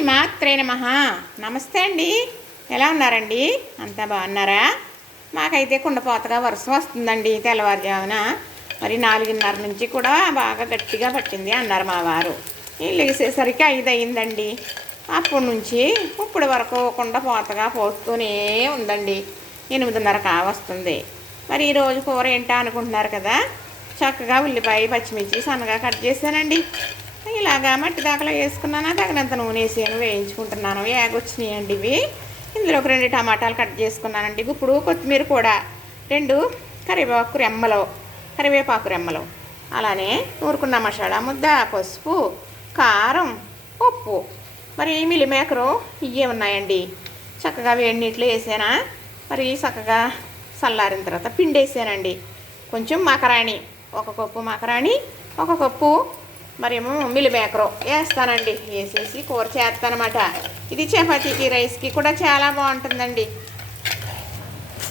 శ్రీమాత్రే నమః. నమస్తే అండి. ఎలా ఉన్నారండి? అంతా బాగున్నారా? మాకైతే కుండపోతగా వర్షం వస్తుందండి తెల్లవారుజామున. మరి 4:30 నుంచి కూడా బాగా గట్టిగా పట్టింది అన్నారు మా వారు. లేచేసరికి 5 అయిందండి. అప్పటి నుంచి ఇప్పుడు వరకు కుండపోతగా పోస్తూనే ఉందండి. 8:30 కావస్తుంది. మరి ఈరోజు కూర ఏంటా అనుకుంటున్నారు కదా. చక్కగా ఉల్లిపాయ పచ్చిమిర్చి సన్నగా కట్ చేశానండి. ఇలాగా మట్టి దాకలో వేసుకున్నాను. తగినంత నూనె వేసాను, వేయించుకుంటున్నాను. ఏగొచ్చినాయండి ఇవి. ఇందులోకి 2 టమాటాలు కట్ చేసుకున్నానండి. ఇప్పుడు కొత్తిమీర కూడా 2 కరివేపాకు రెమ్మలు, అలానే నూరుకున్న మసాలా ముద్ద, పసుపు, కారం, ఉప్పు, మరి మిల్లిమేకరు ఇవే ఉన్నాయండి. చక్కగా వేడి నీటిలో వేసానా. మరి చక్కగా చల్లారిన తర్వాత పిండి వేసానండి. కొంచెం మకరాణి, 1 కప్పు మకరాణి, 1 కప్పు మరేమో మిల్లిమేకరు వేస్తానండి. వేసేసి కూర చేస్తానమాట. ఇది చపాతీకి రైస్కి కూడా చాలా బాగుంటుందండి.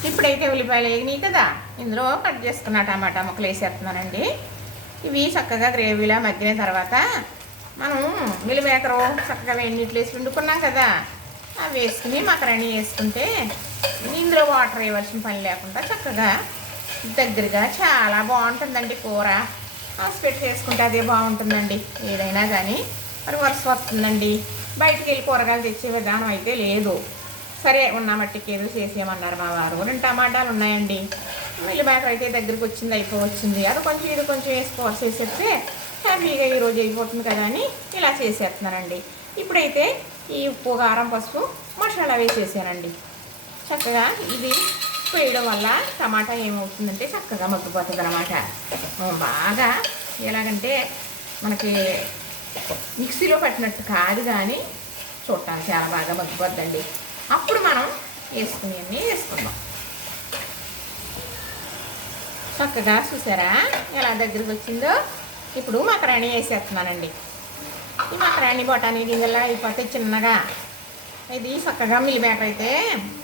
ఇప్పుడైతే ఉల్లిపాయలు వేగినాయి కదా, ఇందులో కట్ చేసుకున్న టమాటా ముక్కలు వేసేస్తున్నానండి. ఇవి చక్కగా గ్రేవీలా మగ్గిన తర్వాత మనం మిల్లిమేకరు చక్కగా వేడి నీళ్ళు వేసి వండుకున్నాం కదా, అవి వేసుకుని మకరాణి వేసుకుంటే ఇందులో వాటర్ వేయవలసిన పని లేకుండా చక్కగా దగ్గరగా చాలా బాగుంటుందండి కూర. హాస్పిటల్ చేసుకుంటే అదే బాగుంటుందండి ఏదైనా కానీ. మరి వర్షం వస్తుందండి, బయటికి వెళ్ళి కూరగాయలు తెచ్చే విధానం అయితే లేదు. సరే ఉన్న మట్టికి ఏదో చేసేయమన్నారు మా వారు. 2 టమాటాలు ఉన్నాయండి. మిల్లిమేకర్ అయితే దగ్గరికి వచ్చింది, అయిపోవచ్చింది. అది కొంచెం ఇది కొంచెం వేసి కూర చేసేస్తే హ్యాపీగా ఈరోజు అయిపోతుంది కదా అని ఇలా చేసేస్తున్నానండి. ఇప్పుడైతే ఈ ఉప్పు, కారం, పసుపు, మసాలా వేసేసానండి. చక్కగా ఇది వేయడం వల్ల టమాటా ఏమవుతుందంటే చక్కగా మగ్గిపోతుంది అన్నమాట. బాగా ఎలాగంటే మనకి మిక్సీలో పట్టినట్టు కాదు, కానీ చూడటానికి చాలా బాగా మగ్గిపోద్దండి. అప్పుడు మనం వేసుకుని వేసుకుందాం. చక్కగా చూసారా ఎలా దగ్గరికి వచ్చిందో. ఇప్పుడు మకరాణి వేసేస్తున్నానండి. ఈ మకరాణి బఠానీ గింజల్లో అయిపోతే చిన్నగా. ఇది చక్కగా మిల్లిమేకర్ అయితే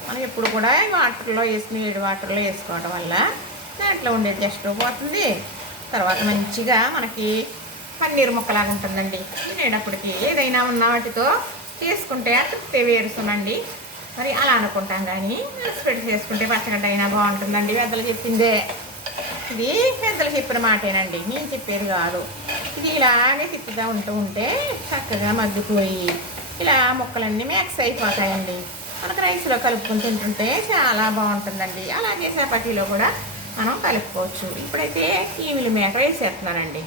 మనం ఎప్పుడు కూడా వాటర్లో వేసుకుని వేడి వాటర్లో వేసుకోవడం వల్ల దాంట్లో ఉండే టెస్ట్ పోతుంది. తర్వాత మంచిగా మనకి పన్నీరు ముక్కలాగా ఉంటుందండి. తినేటప్పటికి ఏదైనా ఉన్న వాటితో చేసుకుంటే తృప్తి వేరుస్తుందండి. మరి అలా అనుకుంటాం, కానీ స్ప్రెడ్ చేసుకుంటే పచ్చగడ్డ అయినా బాగుంటుందండి. పెద్దలు చెప్పిందే, ఇది పెద్దలు చెప్పిన మాటేనండి, నేను చెప్పేది కాదు. ఇది ఇలాగే తిప్పిగా ఉంటే చక్కగా మగ్గిపోయి ఇలా ముక్కలన్నీ మిక్స్ అయిపోతాయండి. మనకు రైస్లో కలుపుకొని తింటుంటే చాలా బాగుంటుందండి. అలాగే చపాతీలో కూడా మనం కలుపుకోవచ్చు. ఇప్పుడైతే ఈ మిల్లిమేకర్ వేసేస్తున్నానండి.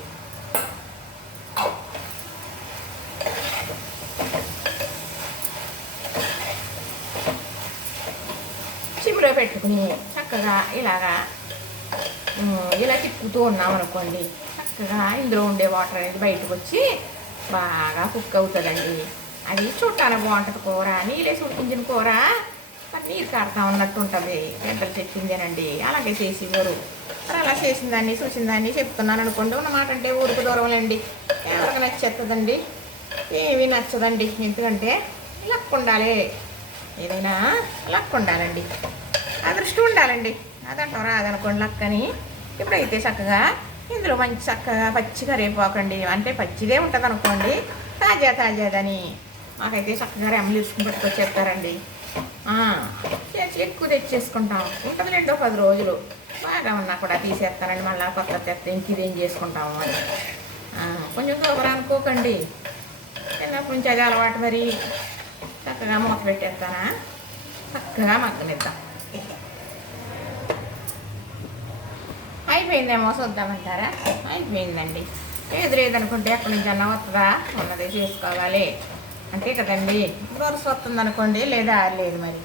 సిమ్లో పెట్టుకుని చక్కగా ఇలా తిప్పుతూ ఉన్నాం అనుకోండి, చక్కగా ఇందులో ఉండే వాటర్ అనేది బయటకు వచ్చి బాగా కుక్ అవుతుందండి. అది చూడటానికి బాగుంటుంది కూర. నీళ్ళేసి ఉడికించిన కూర మరి నీరు కారుతా ఉన్నట్టు ఉంటుంది. పెద్దలు చెప్పిందేనండి, అలాగే చేసేవారు. మరి అలా చేసిందాన్ని చూసిందాన్ని చెప్తున్నాను అనుకోండి. ఉన్నమాట అంటే ఊరికి దూరంలేండి. ఎవరికి నచ్చేస్తుందండి? ఏమీ నచ్చదండి. ఎందుకంటే లక్ ఉండాలి, ఏదైనా లక్ ఉండాలండి, అదృష్టం ఉండాలండి. అదంటారా అదనుకోండి లక్ అని. ఇప్పుడైతే చక్కగా ఇందులో మంచి చక్కగా పచ్చి కరివేపాకండి, అంటే పచ్చిదే ఉంటుంది అనుకోండి, తాజాదని. మాకైతే చక్కగా రెమ్మలు తీసుకుని పట్టుకొచ్చేస్తారండి. ఎక్కువ తెచ్చేసుకుంటాం. ఉంటుంది 2-10 రోజులు. బాగా ఉన్నా కూడా తీసేస్తానండి. మళ్ళీ కొత్త తెస్తే ఇంకేం చేసుకుంటాము అని. కొంచెం దూరం అనుకోకండి, చిన్నప్పటి నుంచి అది అలవాటు. మరి చక్కగా మూత పెట్టేస్తానా, చక్కగా మగ్గనిద్దాం. అయిపోయిందేమో చూద్దామంటారా? అయిపోయిందండి. లేదనుకుంటే ఎక్కడి నుంచి అన్న వస్తుందా, ఉన్నదే చేసుకోవాలి అంతే కదండి. వరుస వస్తుంది అనుకోండి, లేదా లేదు. మరి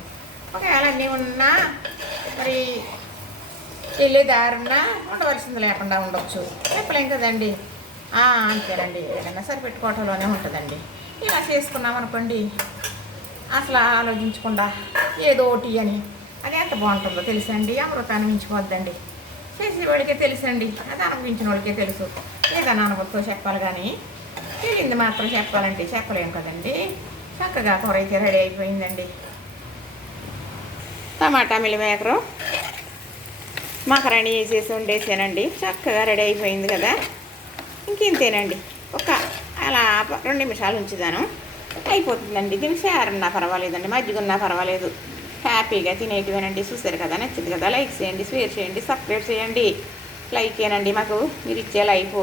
ఒకవేళ అన్నీ ఉన్నా మరి వెళ్ళే దారున్నా ఉండవలసింది లేకుండా ఉండొచ్చు, చెప్పలేం కదండి. అంతేనండి, ఏదైనా సరిపెట్టుకోవటంలోనే ఉంటుందండి. ఇలా చేసుకున్నాం అనుకోండి, అసలు ఆలోచించకుండా ఏదో ఒకటి అని, అది ఎంత బాగుంటుందో తెలుసండి. అమృతాన్ని మించిపోద్దండి. చేసేవాడికే తెలుసండి, అది అనుభవించిన వాడికే తెలుసు. ఏదైనా అనుభవంతో చెప్పాలి, కానీ తెలియంది మాత్రం చెప్పాలంటే చెప్పలేం కదండి. చక్కగా కూర అయితే రెడీ అయిపోయిందండి. టమాటా మిల్లిమేకరు మకరాణి వేసేసి వండేసానండి. చక్కగా రెడీ అయిపోయింది కదా. ఇంకేంతేనండి, అలా 2 నిమిషాలు ఉంచుదాను. అయిపోతుందండి. దీనికి చారున్నా పర్వాలేదండి, మజ్జిగ ఉన్నా పర్వాలేదు, హ్యాపీగా తినేటివేనండి. చూసారు కదా, నచ్చింది కదా, లైక్ చేయండి, షేర్ చేయండి, సబ్స్క్రైబ్ చేయండి. లైక్ చేయండి, మాకు మీరు ఇచ్చే లైఫ్